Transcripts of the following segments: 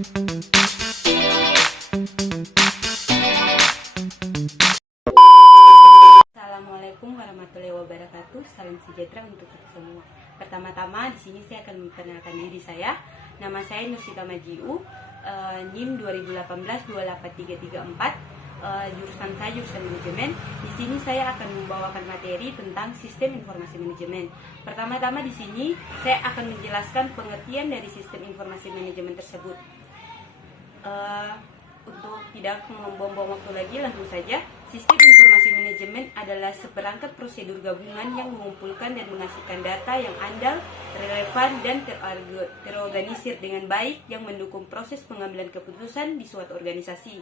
Assalamualaikum warahmatullahi wabarakatuh. Salam sejahtera untuk kita semua. Pertama-tama di sini saya akan memperkenalkan diri saya. Nama saya Nusita Majiu, NIM 2018-28334. Jurusan saya jurusan manajemen. Di sini saya akan membawakan materi tentang sistem informasi manajemen. Pertama-tama di sini saya akan menjelaskan pengertian dari sistem informasi manajemen tersebut. Untuk tidak membuang-buang waktu lagi, langsung saja. Sistem informasi manajemen adalah seperangkat prosedur gabungan yang mengumpulkan dan menghasilkan data yang andal, relevan, dan terorganisir dengan baik yang mendukung proses pengambilan keputusan di suatu organisasi.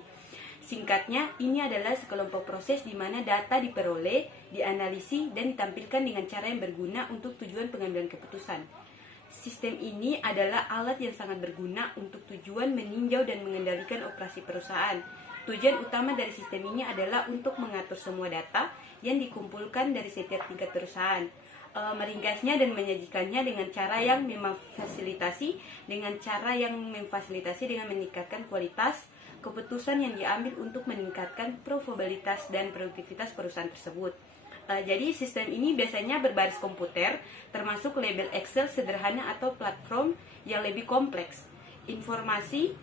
Singkatnya, ini adalah sekelompok proses di mana data diperoleh, dianalisis, dan ditampilkan dengan cara yang berguna untuk tujuan pengambilan keputusan. Sistem ini adalah alat yang sangat berguna untuk tujuan meninjau dan mengendalikan operasi perusahaan. Tujuan utama dari sistem ini adalah untuk mengatur semua data yang dikumpulkan dari setiap tingkat perusahaan, meringkasnya dan menyajikannya dengan cara yang memfasilitasi dengan meningkatkan kualitas keputusan yang diambil untuk meningkatkan probabilitas dan produktivitas perusahaan tersebut. Jadi sistem ini biasanya berbasis komputer, termasuk label Excel sederhana atau platform yang lebih kompleks. Informasi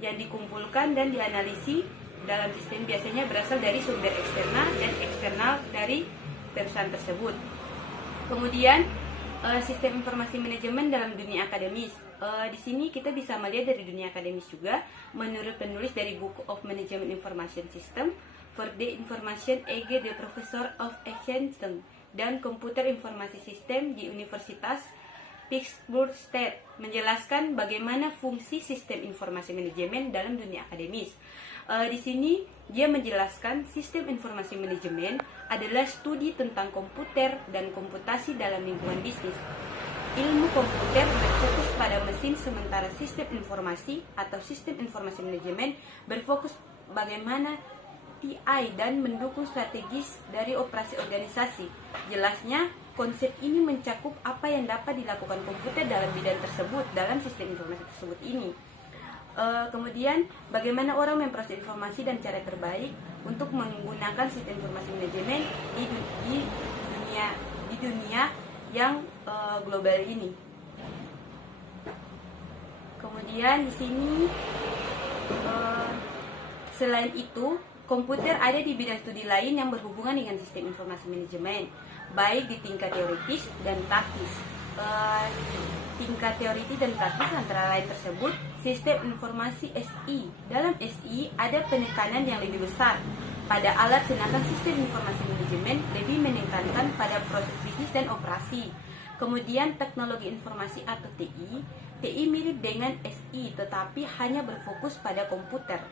yang dikumpulkan dan dianalisis dalam sistem biasanya berasal dari sumber eksternal dan eksternal dari perusahaan tersebut. Kemudian sistem informasi manajemen dalam dunia akademis. Di sini kita bisa melihat dari dunia akademis juga. Menurut penulis dari Book of Management Information System for the Information AG the Professor of Accounting dan Komputer Informasi Sistem di Universitas Pittsburgh State, menjelaskan bagaimana fungsi sistem informasi manajemen dalam dunia akademis. Di sini dia menjelaskan sistem informasi manajemen adalah studi tentang komputer dan komputasi dalam lingkungan bisnis. Ilmu komputer berfokus pada mesin, sementara sistem informasi atau sistem informasi manajemen berfokus bagaimana TI dan mendukung strategis dari operasi organisasi. Jelasnya, konsep ini mencakup apa yang dapat dilakukan komputer dalam bidang tersebut, dalam sistem informasi tersebut ini. Kemudian, bagaimana orang memproses informasi dan cara terbaik untuk menggunakan sistem informasi manajemen di dunia yang global ini. Kemudian di sini, selain itu, komputer ada di bidang studi lain yang berhubungan dengan sistem informasi manajemen, baik di tingkat teoritis dan praktis. Tingkat teoritis dan praktis antara lain tersebut, sistem informasi SI. Dalam SI ada penekanan yang lebih besar pada alat, sedangkan sistem informasi manajemen lebih menekankan pada proses bisnis dan operasi. Kemudian teknologi informasi atau TI. TI mirip dengan SI tetapi hanya berfokus pada komputer.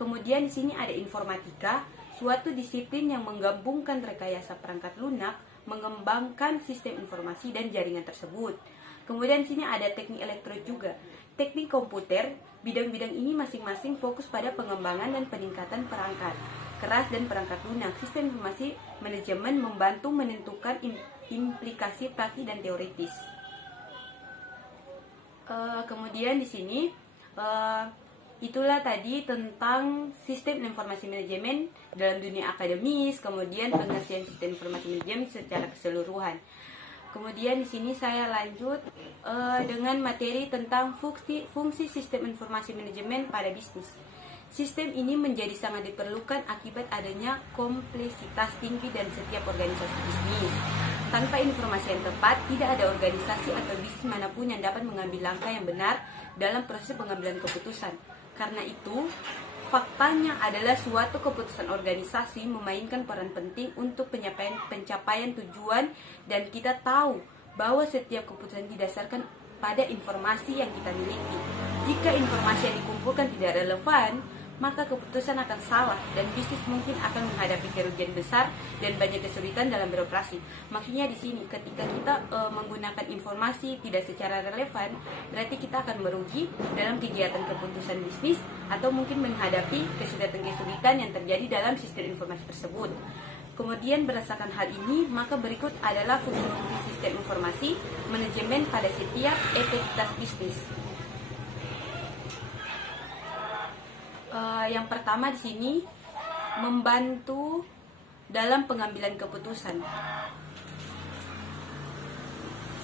Kemudian di sini ada informatika, suatu disiplin yang menggabungkan rekayasa perangkat lunak, mengembangkan sistem informasi dan jaringan tersebut. Kemudian di sini ada teknik elektro juga. Teknik komputer, bidang-bidang ini masing-masing fokus pada pengembangan dan peningkatan perangkat keras dan perangkat lunak. Sistem informasi manajemen membantu menentukan implikasi praktis dan teoritis. Kemudian di sini itulah tadi tentang sistem informasi manajemen dalam dunia akademis, kemudian pengertian sistem informasi manajemen secara keseluruhan. Kemudian di sini saya lanjut dengan materi tentang fungsi sistem informasi manajemen pada bisnis. Sistem ini menjadi sangat diperlukan akibat adanya kompleksitas tinggi dan setiap organisasi bisnis. Tanpa informasi yang tepat, tidak ada organisasi atau bisnis manapun yang dapat mengambil langkah yang benar dalam proses pengambilan keputusan. Karena itu, faktanya adalah suatu keputusan organisasi memainkan peran penting untuk pencapaian tujuan, dan kita tahu bahwa setiap keputusan didasarkan pada informasi yang kita miliki. Jika informasi yang dikumpulkan tidak relevan, maka keputusan akan salah dan bisnis mungkin akan menghadapi kerugian besar dan banyak kesulitan dalam beroperasi. Maksudnya di sini ketika kita menggunakan informasi tidak secara relevan, berarti kita akan merugi dalam kegiatan keputusan bisnis atau mungkin menghadapi kesulitan-kesulitan yang terjadi dalam sistem informasi tersebut. Kemudian berdasarkan hal ini, maka berikut adalah fungsi-fungsi sistem informasi manajemen pada setiap entitas bisnis. Yang pertama di sini membantu dalam pengambilan keputusan.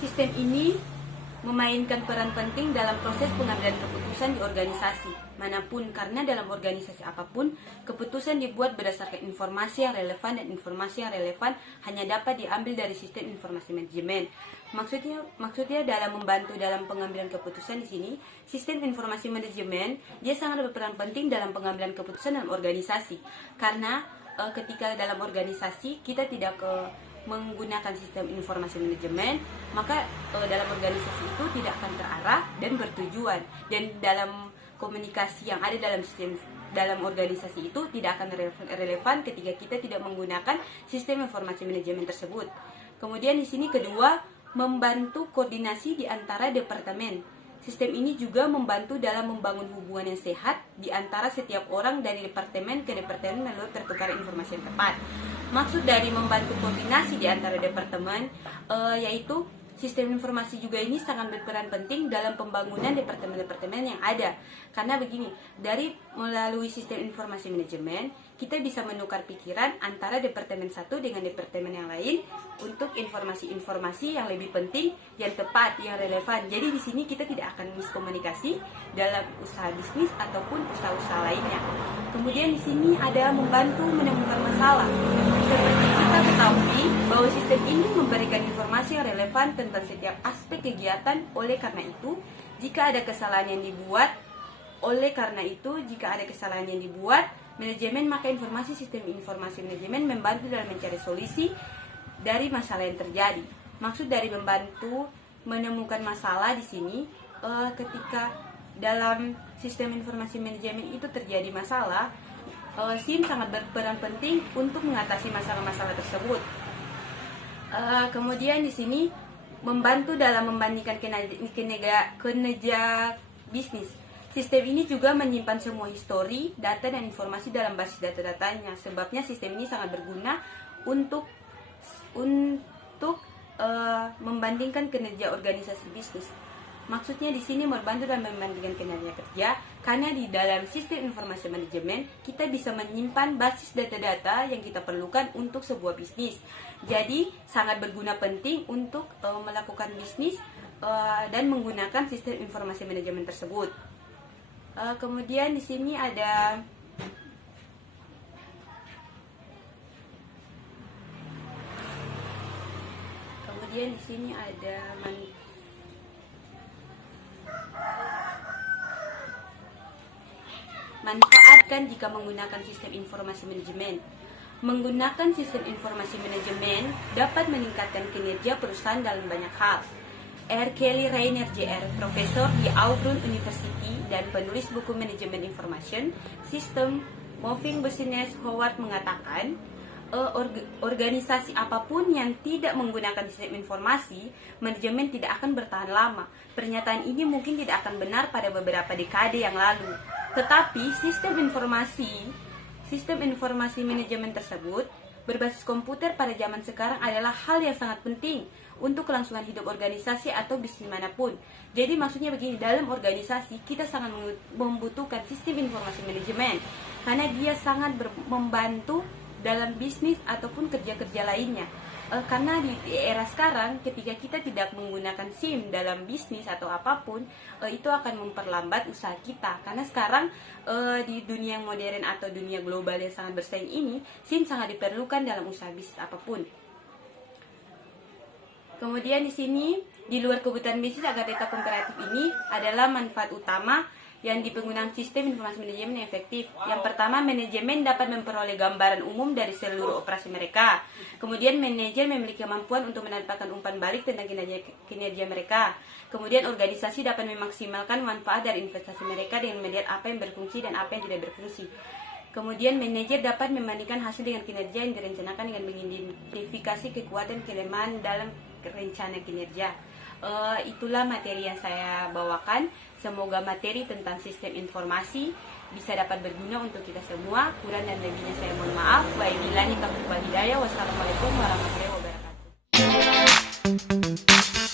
Sistem ini memainkan peran penting dalam proses pengambilan keputusan di organisasi manapun, karena dalam organisasi apapun keputusan dibuat berdasarkan informasi yang relevan, dan informasi yang relevan hanya dapat diambil dari sistem informasi manajemen. Maksudnya dalam membantu dalam pengambilan keputusan di sini, sistem informasi manajemen dia sangat berperan penting dalam pengambilan keputusan dalam organisasi, karena ketika dalam organisasi kita tidak menggunakan sistem informasi manajemen, maka dalam organisasi itu tidak akan terarah dan bertujuan, dan dalam komunikasi yang ada dalam organisasi itu tidak akan relevan ketika kita tidak menggunakan sistem informasi manajemen tersebut. Kemudian di sini kedua, membantu koordinasi di antara departemen. Sistem ini juga membantu dalam membangun hubungan yang sehat di antara setiap orang dari departemen ke departemen melalui pertukaran informasi yang tepat. Maksud dari membantu koordinasi di antara departemen yaitu sistem informasi juga ini sangat berperan penting dalam pembangunan departemen-departemen yang ada. Karena begini, melalui sistem informasi manajemen, kita bisa menukar pikiran antara departemen satu dengan departemen yang lain untuk informasi-informasi yang lebih penting, yang tepat, yang relevan. Jadi di sini kita tidak akan miskomunikasi dalam usaha bisnis ataupun usaha-usaha lainnya. Kemudian di sini ada membantu menemukan masalah. Seperti kita ketahui bahwa sistem ini memberikan informasi yang relevan tentang setiap aspek kegiatan. Oleh karena itu, jika ada kesalahan yang dibuat, manajemen maka sistem informasi manajemen membantu dalam mencari solusi dari masalah yang terjadi. Maksud dari membantu menemukan masalah di sini, ketika dalam sistem informasi manajemen itu terjadi masalah, SIM sangat berperan penting untuk mengatasi masalah-masalah tersebut. Kemudian di sini membantu dalam membandingkan kinerja bisnis. Sistem ini juga menyimpan semua histori, data, dan informasi dalam basis data-datanya. Sebabnya sistem ini sangat berguna untuk membandingkan kinerja organisasi bisnis. Maksudnya di sini membantu dalam membandingkan kinerja kerja, karena di dalam sistem informasi manajemen kita bisa menyimpan basis data-data yang kita perlukan untuk sebuah bisnis. Jadi sangat berguna penting untuk melakukan bisnis dan menggunakan sistem informasi manajemen tersebut. Kemudian di sini ada manfaatkan jika menggunakan sistem informasi manajemen. Menggunakan sistem informasi manajemen dapat meningkatkan kinerja perusahaan dalam banyak hal. R. Kelly Rayner Jr., profesor di Auburn University dan penulis buku Management Information System Moving Business Howard mengatakan, organisasi apapun yang tidak menggunakan sistem informasi manajemen tidak akan bertahan lama. Pernyataan ini mungkin tidak akan benar pada beberapa dekade yang lalu, tetapi sistem informasi manajemen tersebut berbasis komputer pada zaman sekarang adalah hal yang sangat penting untuk kelangsungan hidup organisasi atau bisnis manapun. Jadi maksudnya begini, dalam organisasi kita sangat membutuhkan sistem informasi manajemen karena dia sangat membantu dalam bisnis ataupun kerja-kerja lainnya. Karena di era sekarang ketika kita tidak menggunakan SIM dalam bisnis atau apapun, itu akan memperlambat usaha kita. Karena sekarang di dunia yang modern atau dunia global yang sangat bersaing ini, SIM sangat diperlukan dalam usaha bisnis apapun. Kemudian di sini di luar kebutuhan bisnis agar data komparatif ini adalah manfaat utama yang di penggunaan sistem informasi manajemen yang efektif. Yang pertama, manajemen dapat memperoleh gambaran umum dari seluruh operasi mereka. Kemudian manajer memiliki kemampuan untuk mendapatkan umpan balik tentang kinerja mereka. Kemudian organisasi dapat memaksimalkan manfaat dari investasi mereka dengan melihat apa yang berfungsi dan apa yang tidak berfungsi. Kemudian manajer dapat membandingkan hasil dengan kinerja yang direncanakan dengan mengidentifikasi kekuatan kelemahan dalam rencana kinerja. Itulah materi yang saya bawakan. Semoga materi tentang sistem informasi bisa dapat berguna untuk kita semua. Kurang dan lebihnya saya mohon maaf. Wabillahi taufiq wal hidayah. Wassalamualaikum warahmatullahi wabarakatuh.